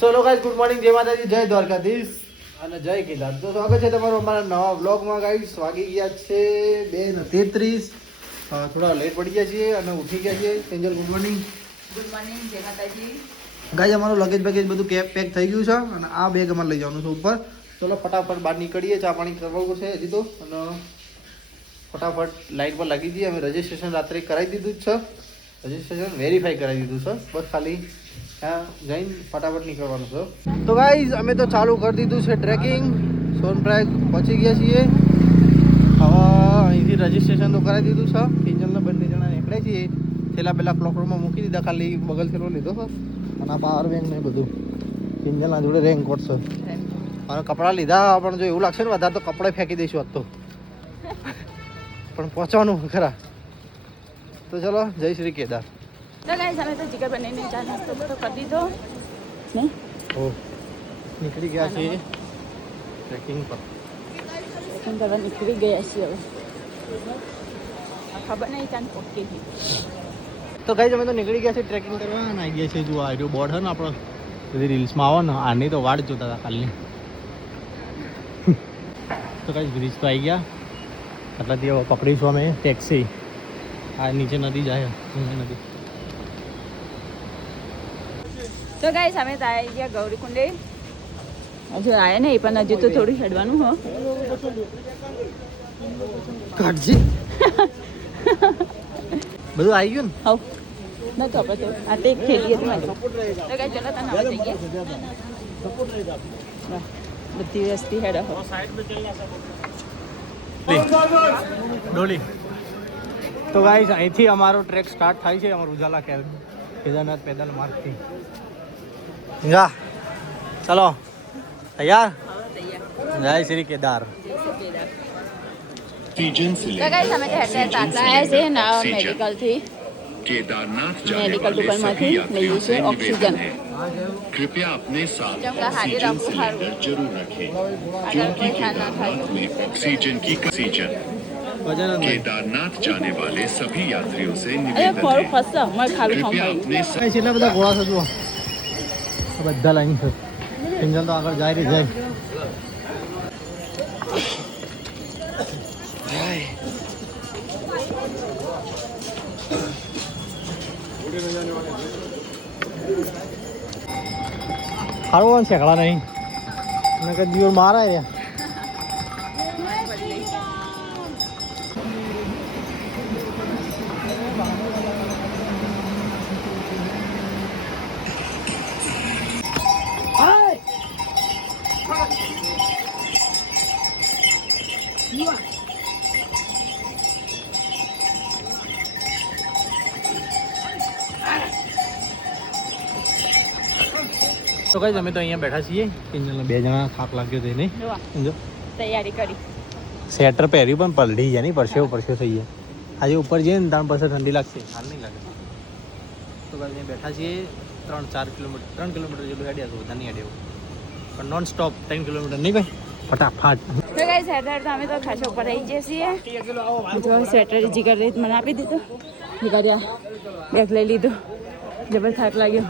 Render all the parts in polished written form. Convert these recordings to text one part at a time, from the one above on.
So guys good morning, જય માતાજી, જય દ્વારકાધીશ અને જય કેદાર. તો સ્વાગત છે તમારું અમારા નવા વ્લોગમાં. ગાઈસ વાગી ગયા છે 2:33. થોડા લેટ પડી ગયા છીએ અને ઉઠી ગયા છીએ. Angel good morning. Good morning, જય માતાજી. ગાઈસ અમારું લગેજ બેગેજ બધું પેક થઈ ગયું છે અને આ બેગ અમારે લઈ જવાનું છે ઉપર. ચલો ફટાફટ બહાર નીકળીએ, ચા પાણી કરવાનું છે હજી તો. અને ફટાફટ લાઈટ પર લાગી દઈએ. અમે રજિસ્ટ્રેશન રાત્રે કરાવી દીધું જ છે, રજિસ્ટ્રેશન વેરીફાઈ કરાવી દીધું છે. બસ ખાલી ત્યાં જઈને ફટાફટ નીકળવાનું છે. તો ગાઈઝ અમે તો ચાલુ કરી દીધું છે ટ્રેકિંગ. સોનપ્રયાગ પહોંચી ગયા છીએ. હવે અહીંથી રજિસ્ટ્રેશન તો કરાવી દીધું છે. કિંજલના બંને જણા નીકળ્યા છીએ. છેલ્લા પહેલાં ક્લોકરૂમમાં મૂકી દીધા, ખાલી બગલ થેલો લીધો છે અને આ પાવર બેંક ને બધું. કિંજલના જોડે રેનકોટ છે અને કપડાં લીધા, પણ જો એવું લાગશે ને વધારે તો કપડાં ફેંકી દઈશું આજ તો. પણ પહોંચવાનું ખરા. તો ચલો, જય શ્રી કેદાર. તો ગાઈસ અમે તો જીગર બનીને ચા નાસ્તો બધો કરી દીધો નહીં. ઓ નીકળી ગયા છીએ ટ્રેકિંગ પર. ટ્રેકિંગ કરવા નીકળી ગયા છીએ હવે. ખબર નહીં ચાંદ પોકી ગઈ. તો ગાઈસ અમે તો નીકળી ગયા છે ટ્રેકિંગ કરવા અને આવી ગયા છે. જો આ રહ્યો બોર્ડ છે ને આપણો, બધી રીલ્સમાં આવો ને, આની તો વાડ જોતા હતા કાલની. તો ગાઈસ બ્રિજ તો આવી ગયા. એટલાથી હવે પકડીશું અમે ટેક્સી. આ નીચે નદી જાય, નીચે નદી. તો ગાઈસ અમે તો આવી ગયા ગૌરીકુંડે. હજુ આવ્યા નહીં, પણ હજુ તો થોડું હેડવાનું હો. કાઢજી બધું આવી ગયું ને. હવ નથી આપણે તો આ તે ખેલીએ તો તો ગાઈસ ચલો તને હવે જઈએ. બધી વસ્તી હેડ હો. ડોલી. તો ગાઈસ અહીંથી અમારો ટ્રેક સ્ટાર્ટ થાય છે, અમારું ઉજાલા કેદારનાથ પેદલ માર્ગથી. જા ચલો, તૈયાર? જય શ્રી કેદાર. તો ગાઈસ અમે તો હેડ આટલા આવ્યા છે ને મેડિકલથી, मेडिकल दुकानમાંથી લઈએ છીએ ઓક્સિજન. कृपया अपने साथ जब हाजिर ऑक्सीजन आपको सिलेंडर जरूर रखें, अगर क्योंकि कोई खाना केदारनाथ खाए में ऑक्सीजन की ऑक्सीजन केदारनाथ जाने वाले सभी यात्रियों से અરે निवेदन ફોર है, ફસા મેં ખાલી कृपया ખાઈ अपने साथ કેટલા બધા ઘોડા છે જુઓ, બધા લાઈન છે. કિંજલ તો આગળ જાય રહી જાય. ખાડો શેકડા નહીં અને કઈ દિવસ મારા રહ્યા. તો કઈ અમે તો અહીંયા બેઠા છીએ. કિંજલને 2 જણા થાક લાગ્યો તો નહીં સમજો. તૈયારી કરી. સ્વેટર પહેર્યું પણ પલળી જાય નહીં, પરસેવો થઈ જાય. આજે ઉપર જઈએ ને ત્યાં પછી ઠંડી લાગશે, હાલ નહીં લાગે. તો કઈ અહીંયા બેઠા છીએ. 3 કિલોમીટર જેટલું હેડ્યા તો બધા નહીં હેડ્યા, પણ નોન સ્ટોપ 3 કિલોમીટર નહીં ભાઈ, ફટાફટ. તો ગાઈસ હેડ તો અમે તો ખાસો ઉપર આવી જઈએ છીએ. જો સ્વેટર જીગર રીત મને આપી દીધું. જીગર્યા બેગ લઈ લીધું. જબર થાક લાગ્યો.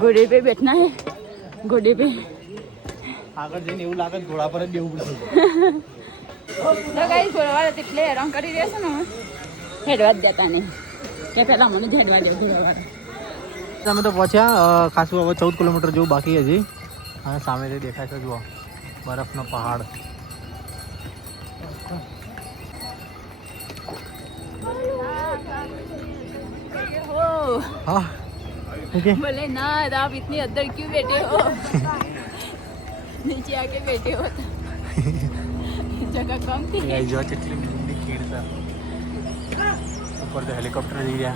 घोड़े पे बैठना है, घोड़े पे. આગળ જઈને એવું લાગે ઘોડા પર જ બેવું પડશે. તો ગાઈસ ઘોડાવાળા એટલે હેરાન કરી રહેશે ને, હેડવા જ જતા નહીં કે પહેલાં મને જ હેડવા જાય ઘોડાવાળા. અમે તો પહોંચ્યા ખાસું. હવે 14 કિલોમીટર જેવું બાકી હજી. અને સામેથી દેખાય છે જુઓ બરફનો પહાડ. हाँ ओके. बोले ना आप इतनी अंदर क्यों बैठे हो, नीचे आके बैठे हो तो जगह कम थी. जो चटली मिली खीर था ऊपर तो हेलीकॉप्टर जई રહ્યા.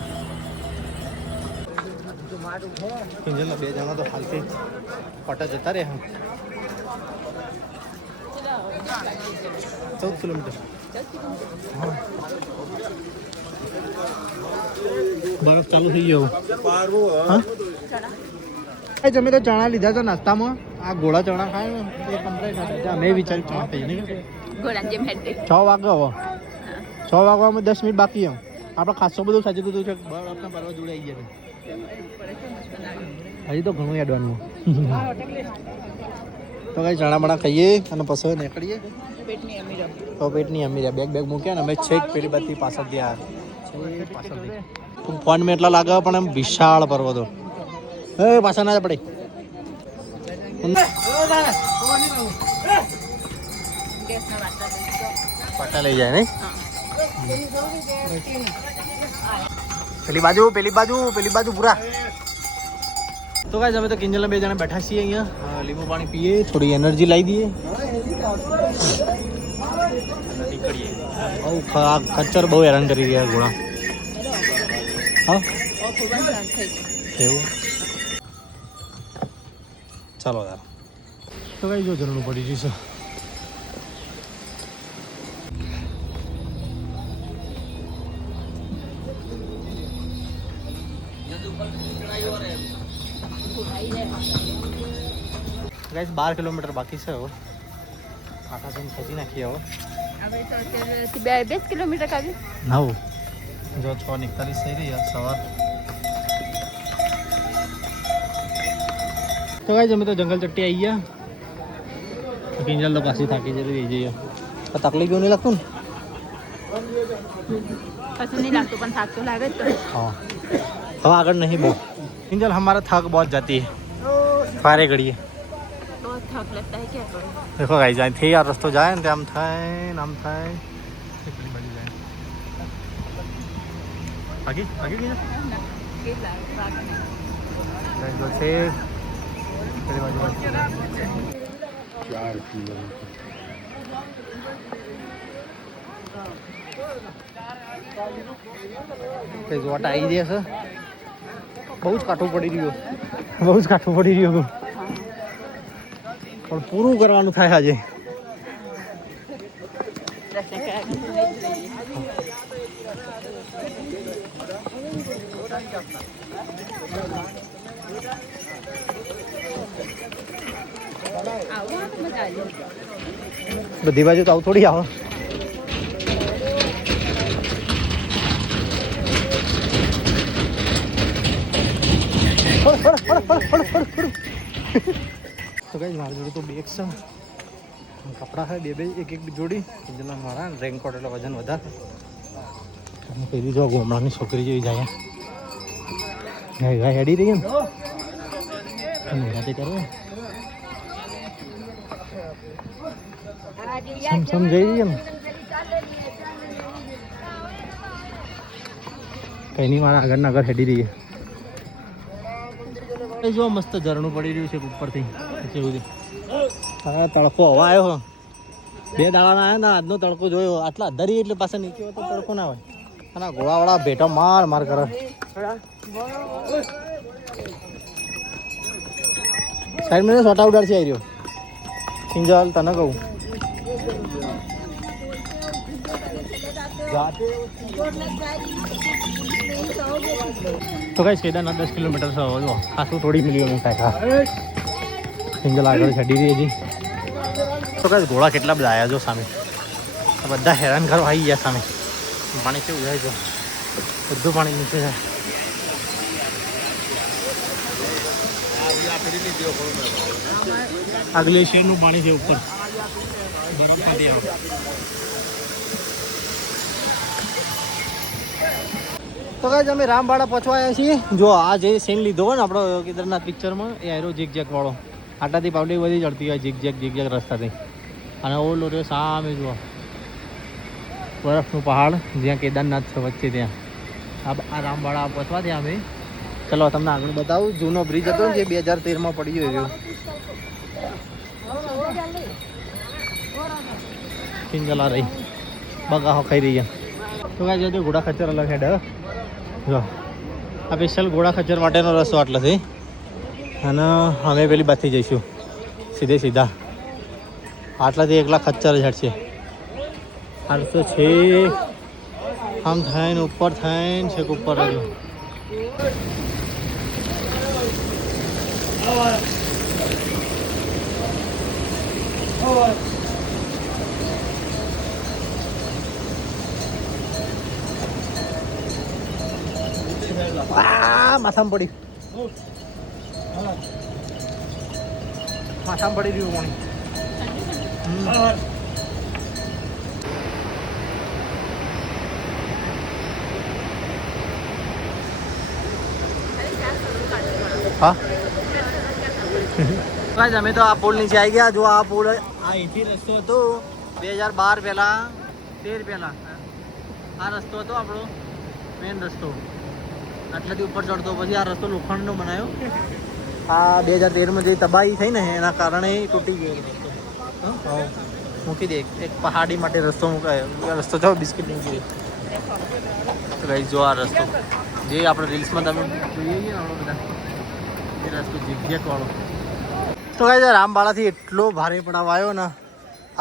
કિંજલના 2 જણા તો હાલથી પટા જતા રહ્યા. 14 કિલોમીટર. બરફ ચાલુ થઈ ગયો. હા અમે તો ચણા લીધા હતા નાસ્તામાં. આ ગોળા ચણા ખાય ને એ કમ્પ્લીટ હતા. મેં વિચાર્યું ચણા ખાઈ નહીં. ઘોડા જેમ હેડ 6 વાગે હવે વાગવામાં 10 મિનિટ બાકી એમ આપણે ખાસો બધું સાચી દીધું છે બરફના પર્વત જોડે આવી ગયા છે હજી તો ઘણું યાદવાનું તો કઈ ચણા બણા ખાઈએ અને પછી નીકળીએ પેટની અમીરા બેગ મૂક્યા ને અમે છેક પેલી બધી પાછળ ત્યાં ફોન મેં એટલા લાગે પણ એમ વિશાળ પર્વતો પાછા ના પડે પાટા લઈ જાય નહીં પેલી બાજુ પૂરા તો કાંઈ અમે તો કિંજલના 2 જણા બેઠા છીએ અહીંયા લીંબુ પાણી પીએ થોડી એનર્જી લાવી દઈએ નીકળીએ ખચ્ચર બહુ હેરાન કરી રહ્યા ગુણા હા એવું ચાલો યાર તો કઈ જો ઝરણું પડી જઈશું ગાઈસ 12 કિલોમીટર બાકી છે હવે આખા દિન ખેંચી નાખીએ હવે 2 કિલોમીટર કાવી નવ જો 6:41 થઈ રહી સવાર તો ગાઈસ અમે તો જંગલ ચટ્ટી આવી ગયા કિંજલ તો પાછી થાકી જતી જઈએ તકલીફ નહીં લાગતું ને પછી નહીં લાગતું પણ થાક તો લાગે જ તો हाँ હવે આગળ નહીં બહુ किंजल हमारा थक बहुत जाती है फारे घड़िए बहुत थक लगता है क्या करूं देखो गाइस જાય થી આ રસ્તો જાય ને આમ થાય કેટલી બડી જાય આગે કિંજલ કેટલા ગાइस જો છે પેલી બાજુ 4 કિલોમીટર કઈ જોટ આવી દે છે બહુ જ કાઠું પડી રહ્યું પણ પૂરું કરવાનું થાય આજે બધી બાજુ તો આવું થોડી આવે तो गाइस मारी जोड़ी तो बेग છે કપડા છે બે એક જોડી કિંજલના મારા રેનકોટ એટલે વજન વધારે તમે પહેરી જો ગોમડાની છોકરી જેવી જાય ગાય હેડી રહી ને નિરાતે કરો સમજાઈ રહી ને કઈ નહીં મારા આગળના ઘર હેડી રહી જો મસ્ત ઝરણું પડી રહ્યું છે ઉપરથી હા તડકો હવા આવ્યો 2 દાડાના આવ્યા ને આજનો તડકો જોયો આટલા અધરી એટલે પાછા નીચે હોય તો તડકો ના હોય અને ઘોડાવાળા ભેટો માર કરે સાઈડ મેં શોર્ટ આઉટ છે આવી રહ્યો કિંજલ તને કહું તો કઈ કેદારનાથ 10 કિલોમીટર છે જો ખાસું થોડી મિલી અમે કાંઈ સિંગલ આગળ ચડી રહી હતી તો કઈ ઘોડા કેટલા બધા આવ્યા જો સામે બધા હેરાન કરવા આવી ગયા સામે પાણી કેવું જાય જો બધું પાણી નીચે જાય આ ગ્લેશિયરનું પાણી છે ઉપર બરફમાંથી આવે તો ગાઈસ અમે રામવાડા પહોંચવા આવ્યા છીએ જો આ જે સીન લીધો હોય ને આપણો કેદારનાથ પિક્ચરમાં એ આયરો ઝીક ઝેક વાળો આટાથી પાવડી બધી ચડતી હોય ઝીક ઝેક રસ્તાથી અને ઓલો રહ્યો સામે જુઓ બરફનું પહાડ જ્યાં કેદારનાથ છે વચ્ચે ત્યાં આ રામવાડા પહોંચવા ત્યાં અમે ચલો તમને આગળ બતાવું જૂનો બ્રિજ હતો ને જે 2013માં પડી ગયો કિંજલ આ રહી બગાહો ખાઈ રહી તો કાંઈ જો ઘોડા ખચ્ચર અલગ હેડ જો આ સ્પેશિયલ ઘોડા ખચ્ચર માટેનો રસ્તો આટલો છે અને અમે પેલી બાજુથી જઈશું સીધા આટલાથી એકલા ખચ્ચર હેડશે આટલો છે આમ થાય ને ઉપર થાય ને છેક ઉપર આવ્યું માથામાં પડી રહ્યું પાણી. હા ગાઈસ અમે તો આ પુલ નીચે આવી ગયા. જો આ પુલ અહીંથી રસ્તો હતો 2012 પહેલા 13 પહેલા આ રસ્તો હતો આપણો મેન રસ્તો. આટલાથી ઉપર ચડતો પછી આ રસ્તો લોખંડનો બનાવ્યો. આ 2013માં જે તબાહી થઈ ને એના કારણે તૂટી ગયો રસ્તો. મૂકી દે એક પહાડી માટે રસ્તો મુકાયો. રસ્તો જો બિસ્કિટ મૂકી દે. તો ગાઈસ જો આ રસ્તો જે આપણે રીલ્સમાં તમે જોઈએ છીએ ને બધા એ રસ્તો ઝીગઝેક વાળો. તો ગાઈસ રામબાળાથી એટલો ભારે પડાવ આવ્યો ને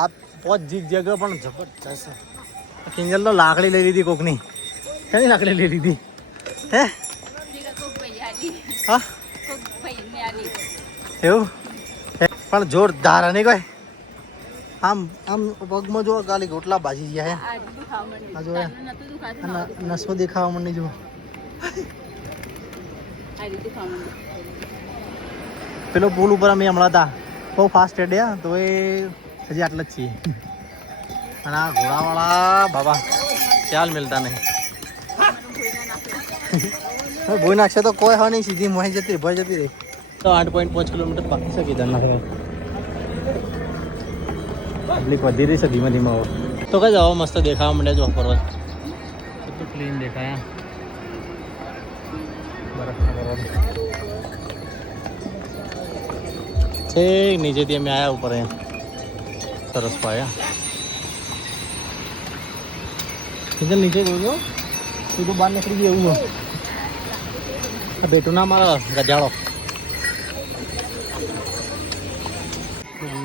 આ પોચ ઝીગઝેક પણ જબરજસ્ત. કિંજલ તો લાકડી લઈ લીધી કોકની. કઈ લાકડી લઈ લીધી હે? હા એવું પણ જોરદાર અને કોઈ આમ આમ પગમાં જો ગાલી ગોટલા ભાજી ગયા હે. આ જો નસો દેખાવા માંડી જો. પેલો પુલ ઉપર અમે હમણાં હતા બહુ ફાસ્ટ હેડ્યા તો એ હજી આટલા જ છીએ. અને આ ઘોડાવાળા બાબા ચાલ મિલતા નહીં. ભોઈ નાખશે તો કોઈ હા નહીં, સીધી મોહી જતી રહી, ભય જતી રહી. તો 8.5 કિલોમીટર બાકી છે કેદારનાથ. પબ્લિક વધી રહી છે ધીમે ધીમે. તો કઈ જવા મસ્ત દેખાવા માંડે જો પર્વત કેટલું ક્લીન દેખાય. બરફના પર્વત છે નીચેથી અમે આવ્યા ઉપર અહીંયા સરસ પાયા. નીચે જોજો સીધું બહાર નીકળી ગયું એવું. બેટું ના મારા ગજાળો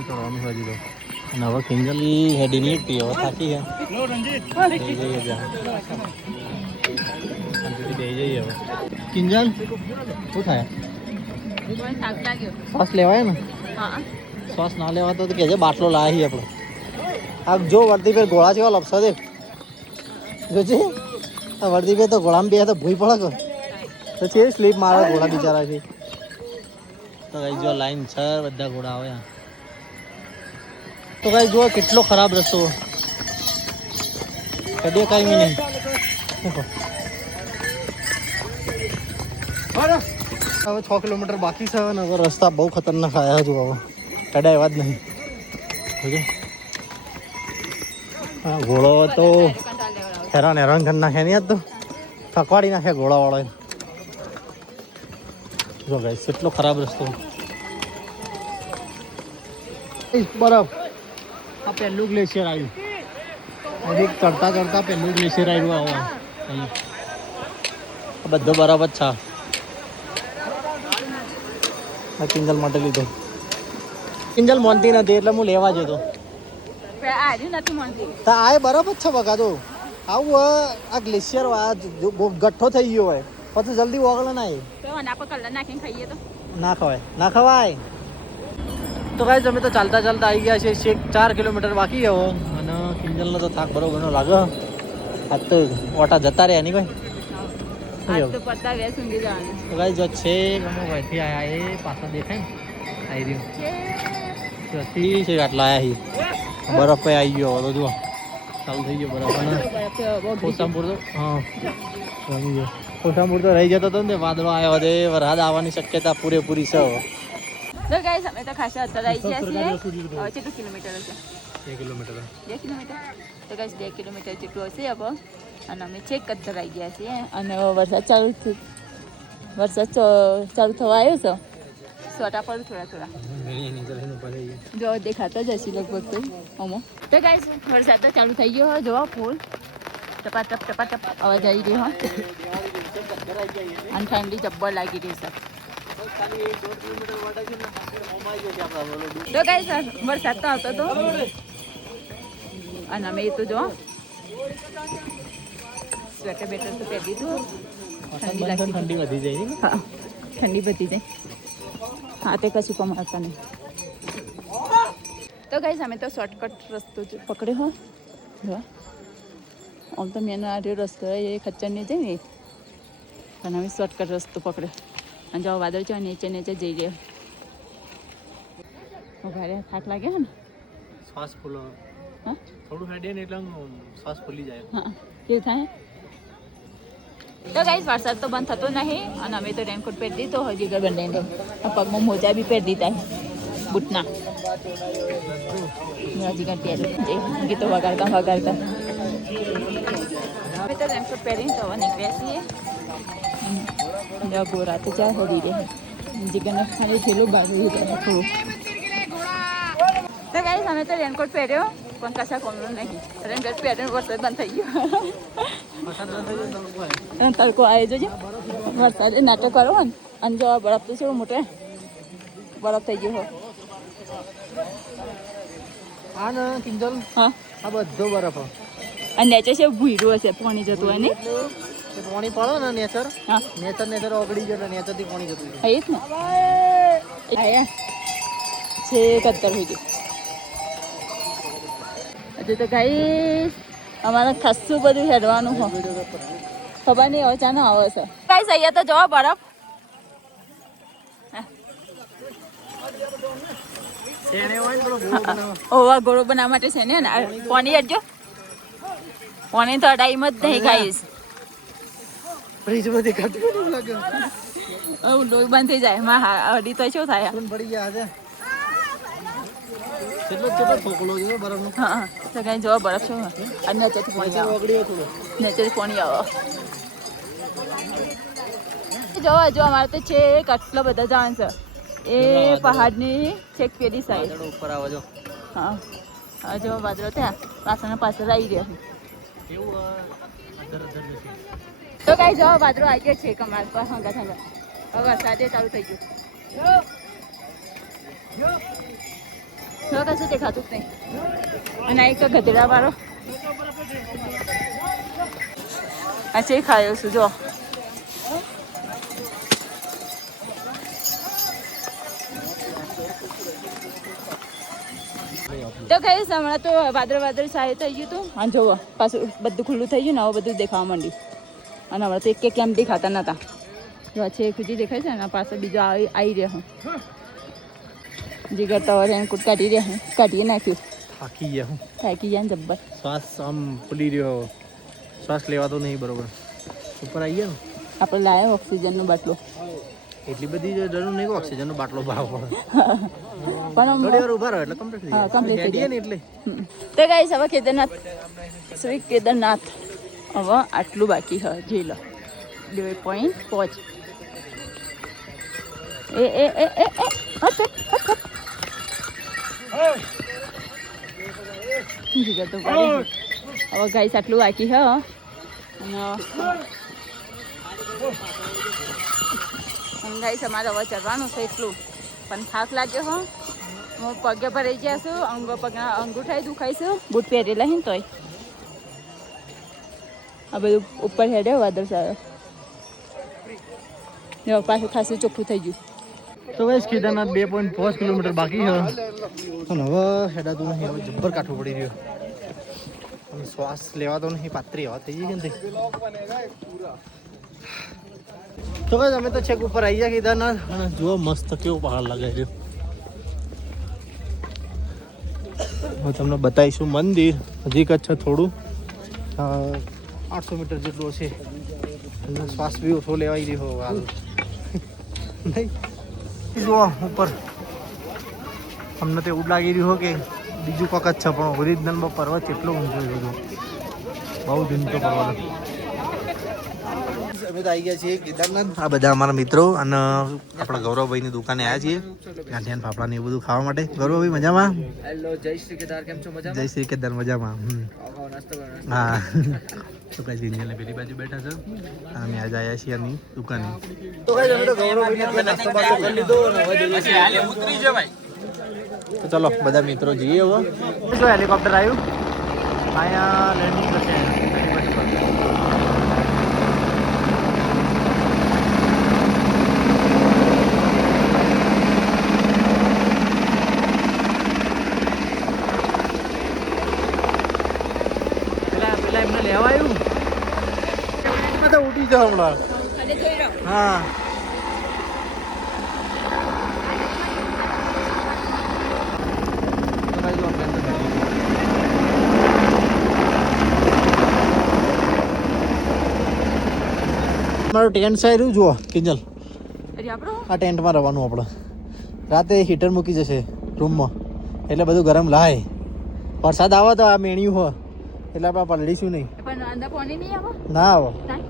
ચડવાનું હજી તો. અને હવે કિંજલ હેડી નહીં એકટી હવે થાકી છે. બે જઈએ હવે. કિંજલ શું થાય? શ્વાસ લેવાય ને? શ્વાસ ના લેવાતો તો કહેજે બાટલો લાવી આપણે. આ જો વર્દી પર ગોળા જેવા લપસા દે જોજે. આ વર્દી પર તો ગોળામાં બે તો ભૂઈ પડે તો છે સ્લીપ મારે ઘોડા બિચારાથી. તો કઈ જો લાઈન છે બધા ઘોડા આવ્યા. તો કઈ જો કેટલો ખરાબ રસ્તો કદી કઈ નહીં. હવે 6 કિલોમીટર બાકી છે અને હવે રસ્તા બહુ ખતરનાક આવ્યા. જો હવે કડાય વાત નહીં. ઘોડો તો હેરાન કરી નાખે નહીં તો થકવાડી નાખે ઘોડાવાળો. જો ગાઈસ કેટલો ખરાબ રસ્તો. બરફ આ પહેલું ગ્લેશિયર આવ્યું. હજી ચડતા ચડતા પહેલું ગ્લેશિયર આવ્યું. આવો અહીંયા બધો બરફ જ છે. આ કિંજલ માટે લીધો. કિંજલ મોનતી નથી એટલે હું લેવા જતો. આ બરફ જ છે બગા. તો આવું આ ગ્લેશિયર ગઠ્ઠો થઈ ગયો હોય પછી જલ્દી ઓગળે ના ના ખવાય ના ખવાય. તો ગાઈસ અમે તો ચાલતા ચાલતા આવી ગયા છે. 4 કિલોમીટર બાકી હવે. અને કિંજલનો તો થાક બરોબર ઘણો લાગે. આજ તો ઓટા જતા રહ્યા નહીં કોઈ. તો ગાઈસ જો છે ગમો ભાઈથી આયા એ પાછા દેખાય ને આવી રહ્યું છે આટલા આયા બરફ પે આવી ગયો તો જુઓ ચાલુ થઈ ગયો બરફ. કોસામપુર તો હા કોસામપુર તો રહી જતો હતો ને વાદળો આવ્યો હતો. વરસાદ આવવાની શક્યતા પૂરેપૂરી છે. તો ગાઈસ અમે તો ખાસા અત્યારે આવી ગયા છીએ. હવે કેટલું કિલોમીટર હશે? 2 કિલોમીટર. 2 કિલોમીટર. તો ગાઈસ 2 કિલોમીટર જેટલું હશે હવે. અને અમે છેક કચ્છર આવી ગયા છીએ. અને વરસાદ ચાલુ થવા આવ્યો છે. સોટા પર થોડા જો દેખાતા જ હશે લગભગ કોઈ અમો. તો ગાઈસ વરસાદ તો ચાલુ થઈ ગયો. જોવા ફૂલ ટપાટપ ટપાટપ અવાજ આવી રહ્યો. અને ઠંડી જબ્બર લાગી રહી છે. તો ગાઈસ વરસાદ તો આવતો હતો અને અમે તો જો સ્વેટર બેટર તો પહેરી દીધું. ઠંડી વધી જાય. હા ઠંડી વધી જાય. હા તે કશું કમાતા નહીં. તો ગાઈસ અમે તો શોર્ટકટ રસ્તો પકડ્યો હો. આમ તો મેનો આ રસ્તો એ ખચ્ચર ને જાય ને પણ હવે શોર્ટકટ રસ્તો પકડે અને જો વાદળ છે નીચે નીચે જઈ રહ્યા ઘરે થાક લાગે ને શ્વાસ ફૂલો હા થોડું હેડે ને એટલે શ્વાસ ફૂલી જાય હા કેવું થાય તો ગાઈસ વરસાદ તો બંધ થતો નહીં અને અમે તો રેનકોટ પહેરી દીધો હજી ઘર બંધાઈને પગમાં મોજા બી પહેરી દીધા બૂટના હજી કાંઈ પહેર્યું ગીતો વગાડતા અમે તો રેનકોટ પહેરીને તો હવે નીકળ્યા છીએ ગોરા તો ચા હોવી રહે જીગરને ખાલી ઠેલું બાજુ થોડું તો ગાઈસ અમે તો રેનકોટ પહેર્યો પણ કશા કોમનું નહીં રેનકોટ પહેરીને વરસાદ બંધ થઈ ગયો તડકો આવી જજો વરસાદ નાટક કરો ને અને જો બરફ તો છે મોટો બરફ થઈ ગયો હો આ ને કિંજલ હા આ બધો બરફ અને નીચે છે ભૂયરું હશે પાણી જતું હોય ને પાણી પડે ને નેચર હા નેચર ઓગળી ગયો નેચર થી પાણી જતું હા એ જ ને આયા છે 71 થઈ ગયું હજુ તો ગાઈસ અમારે ખાસું બધું હેડવાનું હોય ખબર નહીં હવે ચાનો આવે છે ગાઈસ અહીંયા તો જવા બરફ ઓવા ગોળો બનાવવા માટે છે ને પાણી અડજો પાણી તો અડાઈમાં જ નહીં ગાઈસ ફ્રીજ માં દેખાતું લાગે લોહી બંધ થઈ જાય માં અડી તો શું થાય પડી ગયા છે કેટલો થોકલો છે બરફનો હા તો કઈ જોવા બરફ છો અને નીચેથી પાણી આવે ઓગળ્યો થોડો નીચેથી પાણી આવે જોવા જો અમારે તો છે કેટલા બધા જાણ છે એ પહાડની છેક પેલી સાઈડ ઉપર આવો જો હા હવે જો વાદળો ત્યાં પાછળના પાછળ આવી રહ્યા તો કઈ જો વાદળો આવી ગયો છે કમાલ પર હંગા હંગા હવે વરસાદે ચાલુ થઈ ગયું કશું દેખાતું જ નહીં અને એક ગધેડા વાળો આ છે ખાયો છું જો તો કહીશ હમણાં તો વાદળ સારું થઈ ગયું હતું અને જોવો પાછું બધું ખુલ્લું થઈ ગયું ને હવે બધું દેખાવા માંડ્યું અને હમણાં તો એક કેમ દેખાતા નહોતા જો છે ખુજી દેખાય છે ને પાછળ બીજો આવી રહ્યો હું જીગર તો રેનકોટ કાઢી નાખ્યું થાકી ગયા હું થાકી ગયા ને જબ્બર શ્વાસ આમ ફૂલી રહ્યો શ્વાસ લેવાતો નહીં બરોબર ઉપર આવી ગયા ને આપણે લાવ્યા ઓક્સિજનનો બાટલો એટલી બધી જરૂર નહીં કે ઓક્સિજનનો બાટલો ભાવ પડે પણ થોડી વાર ઉભા રહો એટલે કમ્પ્લીટ હા કમ્પ્લીટ થઈ થઈ ને એટલે તો ગાઈસ હવે કેદારનાથ શ્રી કેદારનાથ હવે આટલું બાકી છે જોઈ લો 2.5 એ હટ જીગર તો હવે ગાઈસ આટલું બાકી છે અને ગાઈસ અમારે હવે ચડવાનું છે એટલું પણ થાક લાગ્યો હો હું પગે ભરાઈ ગયા છું અંગૂઠાઈ દુખાય છું બૂટ પહેરેલા હે ને તોય આ બધું ઉપર હેડ્યો વાદળ સારો પાછું ખાસું ચોખ્ખું થઈ ગયું તો વેસ કેદારનાથ 2.5 કિલોમીટર બાકી છે અને હવે હેડાતું નહીં હવે જબ્બર કાઠું પડી રહ્યો અને શ્વાસ લેવાતો નહીં પાત્રી હવા થઈ ગઈ કે તો ભાઈ અમે તો છેક ઉપર આવી ગયા કેદારનાથ અને જુઓ મસ્ત કેવો પહાડ લાગે છે હું તમને બતાવીશું મંદિર હજી કચ્છ થોડું 800 મીટર જેટલું છે અને શ્વાસ બી ઓછો લેવાઈ રહ્યો હાલ નહીં જુઓ ઉપર અમને તો એવું લાગી રહ્યું કે બીજું કોક જ છે પણ ઓરિજિનલમાં પર્વત એટલો ઊંચો બધું બહુ જ ઊંચો પર્વત અમે તો આવી ગયા છીએ કેદારનાથ આ બધા અમારા મિત્રો અને આપણા ગૌરવભાઈની દુકાને આવ્યા છીએ ગાંઠિયાન ફાફડા ને એવું બધું ખાવા માટે ગૌરવભાઈ મજામાં હેલો જય શ્રી કેદાર કેમ છો મજામાં જય શ્રી કેદાર મજામાં નાસ્તો કરો હા તો કઈ સિંજલને પેલી બાજુ બેઠા છે અને અમે આજે આવ્યા છીએ એની દુકાને તો કઈ અમે તો ગૌરવભાઈને નાસ્તો બાસ્તો કરી લીધો અને હવે જઈએ છીએ ઉતરી જવાય તો ચલો બધા મિત્રો જઈએ હવે જો હેલિકોપ્ટર આવ્યું અહીંયા લેન્ડિંગ કરશે પેલા એમને લેવા આવ્યું તો ઉઠી જાવ હમણાં મને જોઈ રહ્યો હા મારું ટેન્ટ છે રહ્યું જુઓ કિંજલ અરે આપણો આ ટેન્ટમાં રહેવાનું આપણે રાતે હીટર મૂકી જશે રૂમમાં એટલે બધું ગરમ લાય વરસાદ આવે તો આ મેણ્યું હોય એટલે આપણે પલડીશું નહીં પણ અંદર પાણી નહીં આવે ના આવો કાંઈ?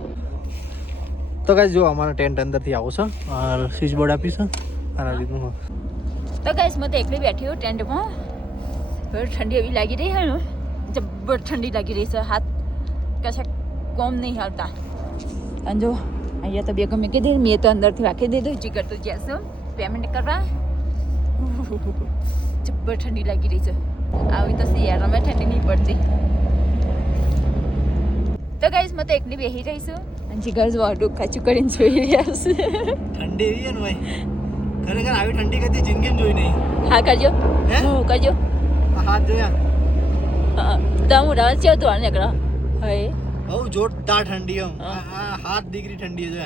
તો કાંઈ જો અમારા ટેન્ટ અંદરથી આવો છે સ્વિચ બોર્ડ આપીશું આના રીતનું હોય તો ગાઈસ હું તો એકલી બેઠી હું ટેન્ટમાં હવે ઠંડી એવી લાગી રહી છે ને જબ્બર ઠંડી લાગી રહી છે હાથ કશા કોમ નહીં હાલતા અને જો અહીંયા તો બે ગમે કીધી મેં તો અંદરથી રાખી દીધું ચીકર તો જશે પેમેન્ટ કરવા જબ્બર ઠંડી લાગી રહી છે આવી તો શિયાળામાં ઠંડી નહીં પડતી તો ગાઈસ હું તો એકલી બેસી રહી છું અને જીગર જો ડોકાચું કરીને જોઈ રહ્યા છે ઠંડી એવી ને ભાઈ ખરેખર આવી ઠંડી કદી જિંદગીમાં જોઈ નહીં હા કરજો હે? હું કરજો આ હાથ જોયા તો હું રસ છે તો નીકળો હવે બહુ જોરદાર ઠંડી એમ હા. આ 7 ડિગ્રી ઠંડી છે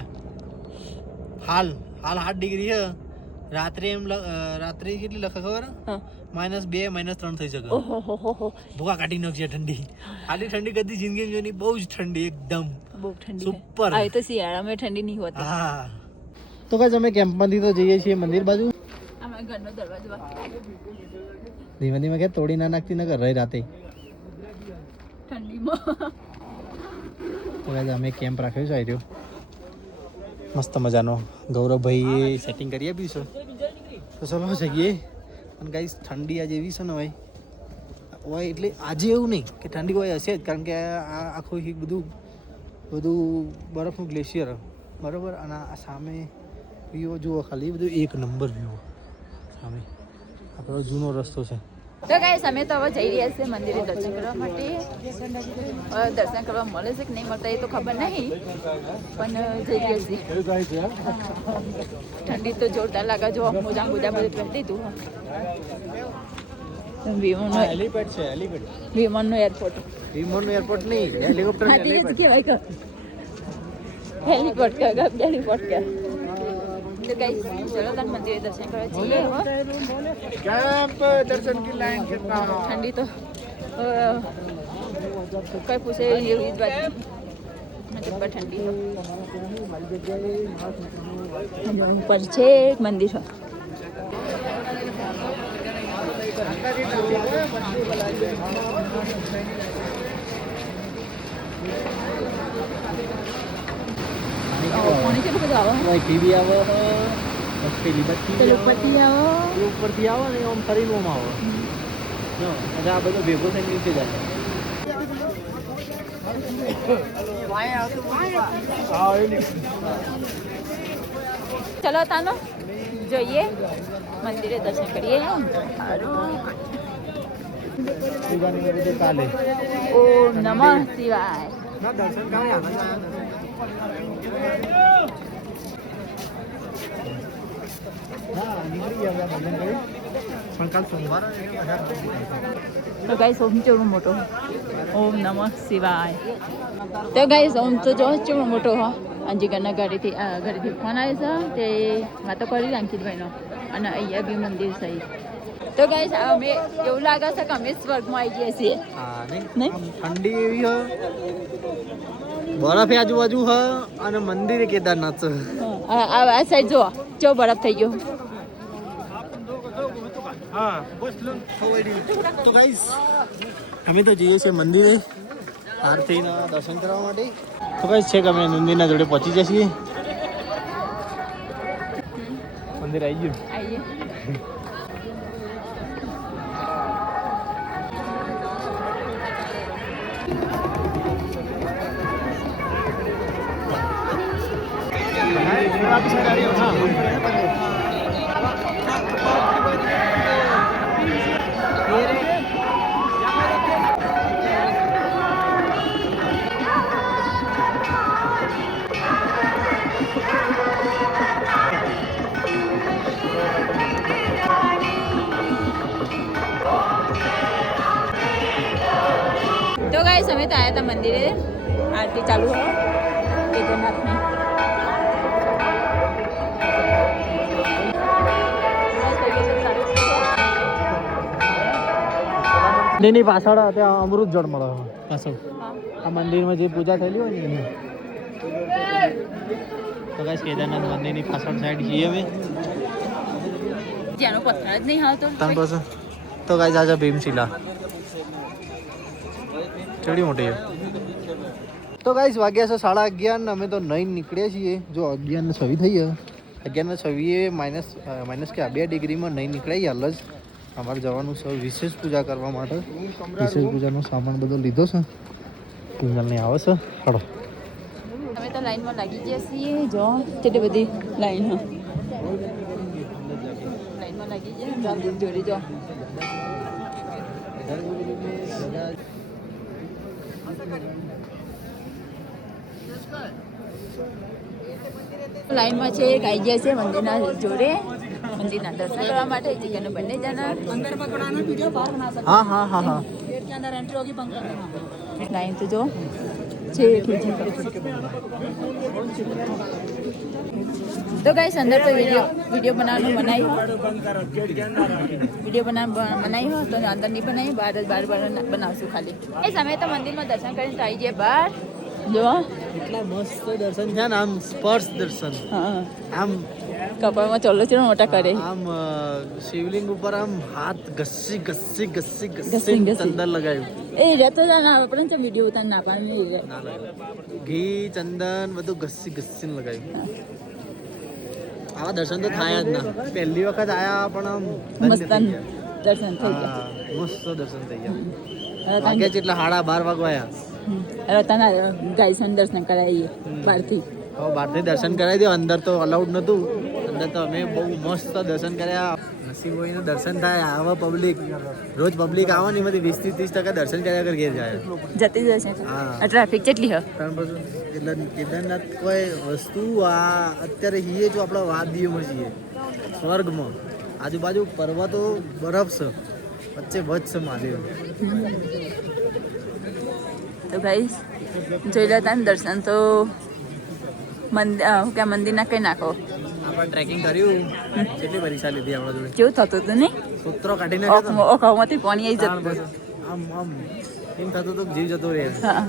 હાલ 8 ડિગ્રી છે રાત્રે એમ રાત્રે કેટલી લખે ખબર હા -2 -3 થઈ શકે ઓહો હો હો હો ભૂકા કાઢી નાખશે ઠંડી આટલી ઠંડી કદી જિંદગીમાં જોઈ નહીં બહુ જ ઠંડી એકદમ બહુ ઠંડી સુપર. આવી તો શિયાળામાં ઠંડી નહીં હોતી હા તો કઈ અમે કેમ્પમાંથી તો જઈએ છીએ મંદિર બાજુ અમારા ઘરનો દરવાજો ધીમે ધીમે કે તોડી ના નાખતી નગર રહી રાતે ઠંડીમાં તો કઈ અમે કેમ્પ રાખ્યો છે આર્યો મસ્ત મજાનો ગૌરવભાઈએ સેટિંગ કરી આપ્યું છે તો ચલો જઈએ અને ગાઈસ ઠંડી આજે એવી છે ને ભાઈ હોય એટલે આજે એવું નહીં કે ઠંડી હોય હશે જ કારણ કે આ આખું એક બધું બરફનું ગ્લેશિયર બરાબર અને આ સામે વ્યૂ જુઓ ખાલી બધું એક નંબર વ્યૂ સામે આપણો જૂનો રસ્તો છે તો ગાઈસ અમે તો હવે જઈ રહ્યા છીએ મંદિરે દર્શન કરવા માટે દર્શન કરવા મળે છે કે નહીં મળતા એ તો ખબર નહીં પણ જઈ રહ્યા છીએ ઠંડી તો જોરદાર લાગે જો મોજા મોજા બધું પહેરી દીધું હેલીપેડ છે હેલીપેડ વિમાનનું એરપોર્ટ વિમાનનું એરપોર્ટ નહીં હેલિકોપ્ટર હાથી જ કહેવાય કે હેલીપોર્ટ કે હેલીપોર્ટ કે તો ગાઈસ ચલો તાર મંદિરે દર્શન કરવા જઈએ હવે कैंप दर्शन की लाइन कितना ઠંડી તો કઈ પૂછે એવી જ વાત નહીં જબ્બર ઠંડી છે ઉપર છે એક મંદિર છે પાણી કેટલું બધું આવે भाई टीवी आवे तो પેલી બત્તી પેલું ઉપરથી આવે ઉપરથી આવે ને આમ ફરીને આમ આવે જો એટલે આ બધું ભેગો થઈને નીચે જાય ચલો તાનો જોઈએ મંદિરે દર્શન કરીએ પૂજાની બધું કાલે ઓમ નમઃ શિવાય ના દર્શન કાલે હા નીકળી ગયા ભજન કરી પણ કાલ સોમવાર તો ગાઈસ ઓમ ચેવડો મોટો ઓમ નમઃ શિવાય તો ગાઈસ ઓમ તો જો ચેવડો મોટો હો અંજીગરના ઘરેથી ફોન આવ્યો છે તે વાતો કરી અંકિતભાઈનો અને અહીંયા બી મંદિર છે તો ગાઈસ અમે એવું લાગે છે કે અમે સ્વર્ગમાં આવી ગયા છીએ હા નહીં? નહીં ઠંડી એવી હ બરફ આજુબાજુ હ અને મંદિર કેદારનાથ છે આ સાઈડ જો ચો બરફ થઈ ગયો તો ગાઈસ અમે તો જઈએ છીએ મંદિરે આરતીના દર્શન કરવા માટે તો ગાઈસ છે કે અમે નંદીના જોડે પહોંચી જઈએ મંદિર આવી ગયું આવીએ તો ગાઈસ અમે તો આવ્યા હતા મંદિરે આરતી ચાલુ હોય કેદારનાથની મંદિરની પાછળ ત્યાં અમૃત જળ મળે પાછળ હા આ મંદિરમાં જે પૂજા થયેલી હોય ને એની તો ગાઈસ કેદારનાથ મંદિરની પાછળ સાઈડ છીએ અમે જેનો પથ્થર જ નહીં આવતો ત્રણ પાસે તો ગાઈસ આજે ભીમશિલા કેવડી મોટી છે તો ગાઈસ વાગ્યા છે 11:30 ને અમે તો નહીં નીકળ્યા છીએ જો 11:06 થઈ ગયા 11:06 માઇનસ કે 2 ડિગ્રીમાં નહીં નીકળ્યા હાલ જ અમારે જવાનું છે વિશેષ પૂજા કરવા માટે વિશેષ પૂજાનો સામાન બધો લીધો છે કુંજલને આવે છે ચલો અમે તો લાઈનમાં લાગી ગયા છીએ જો કેટલી બધી લાઈન હા લાઈનમાં લાગી ગયા જોડી જો લાઈનમાં છે એક આવી ગયા છે મંદિરના જોડે મંદિરના દર્શન કરવા માટે ચિકન બંને જણા હા હા હા હા લાઈન તો જો છે तो गाइस अंदर पे वीडियो बनाना बनाई हो वीडियो बनाई हो तो अंदर नहीं बनाई बार बनावશું ખાલી એ સમય તો મંદિરમાં દર્શન કરીને આવી જાય બહાર જો એટલા મસ્ત દર્શન થયા ને આમ સ્પર્શ દર્શન હા આમ કપાળમાં ચોલો છે મોટા કરે આમ શિવલિંગ ઉપર આમ હાથ ઘસી ઘસી ઘસી ઘસી. ઘસી ચંદન લગાવ્યું એ રહેતો ના આપણે તો વિડીયો ઉતાર ના પાડે ના લગાવ્યું ઘી ચંદન બધું ઘસી ઘસીને લગાવ્યું આવા દર્શન તો થાય જ ના પહેલી વખત આયા પણ આમ મસ્ત ધન્ય થઈ ગયા. દર્શન થઈ ગયા હા, મસ્ત દર્શન થઈ ગયા વાગ્યા છે એટલે 12:30 વાગવા આયા રતાના ગાયસન દર્શન કરાવીએ બહારથી હવે બહારથી દર્શન કરાવી દો અંદર તો અલાઉડ નહોતું અંદર તો અમે બહુ મસ્ત દર્શન કર્યા નસીબ હોઈને દર્શન થાય આવા પબ્લિક રોજ પબ્લિક આવે ને એમાંથી 20-30% દર્શન કર્યા વગર ઘેર જાય જતી જશે હા. ટ્રાફિક કેટલી હ ત્રણ પછી એટલે કેદારનાથ કોઈ વસ્તુ આ અત્યારે છીએ જો આપણા વાદીઓમાં છીએ સ્વર્ગમાં આજુબાજુ પર્વતો બરફ છે વચ્ચે વચ્ચ છે મહાદેવ તો ગાઈસ જોઈ લેતા ને દર્શન તો મંદિરના કઈ નાખો આપણે ટ્રેકિંગ કર્યું કેટલી પરીક્ષા લીધી આપણા જોડે કેવું થતું હતું ને સૂત્રો કાઢી નાખ્યો ઓખામાંથી પાણી આવી જતું હતું. આમ આમ એમ થતું તો જીવ જતો રહે હા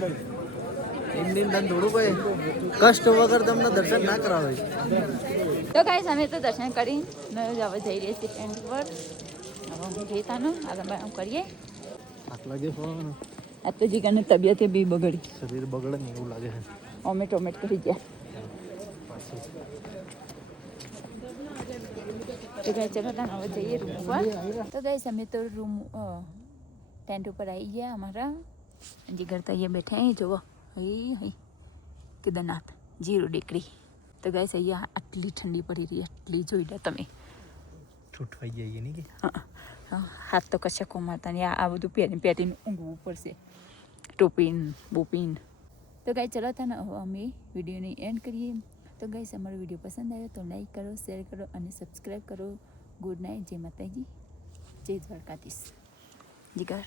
એમ તને થોડું કોઈ કષ્ટ વગર તમને દર્શન ના કરાવે તો ગાઈસ અમે તો દર્શન કરી હવે જઈ રહી છીએ ટેન્ટ પર હવે હું જઈ તાનું આગળ આમ કરીએ થાક લાગે ફોન આ તો જીગાની તબિયત બી બગડી શરીર બગડે ને એવું લાગે છે ઓમેટ કરી ગયા તો ગાઈસ ચલો તાન હવે જઈએ રૂમ પર તો ગાઈસ અમે તો રૂમ ટેન્ટ ઉપર આવી ગયા અમારા જીગર તો અહીંયા બેઠા અહીં જુઓ અહીં કેદારનાથ 0 ડિગ્રી તો ગાઈસ અહીંયા આટલી ઠંડી પડી રહી આટલી જોઈ લો તમે છૂટવાઈ જઈએ નહીં કે હાથ તો કશે કોમાતા નહીં આ બધું પેટીને ઊંઘવું પડશે ટોપીન બોપીન તો ગાઈસ ચલો તાને હવે અમે વિડીયોને એન્ડ કરીએ તો ગાઈસ અમારો વિડીયો પસંદ આવ્યો તો લાઈક કરો શેર કરો અને સબસ્ક્રાઈબ કરો ગુડ નાઇટ જય માતાજી જય દ્વારકાધીશ જીગર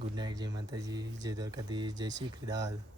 ગુડ નાઇટ જય માતાજી જય દ્વારકાધીશ જય શ્રી કૃષ્ણ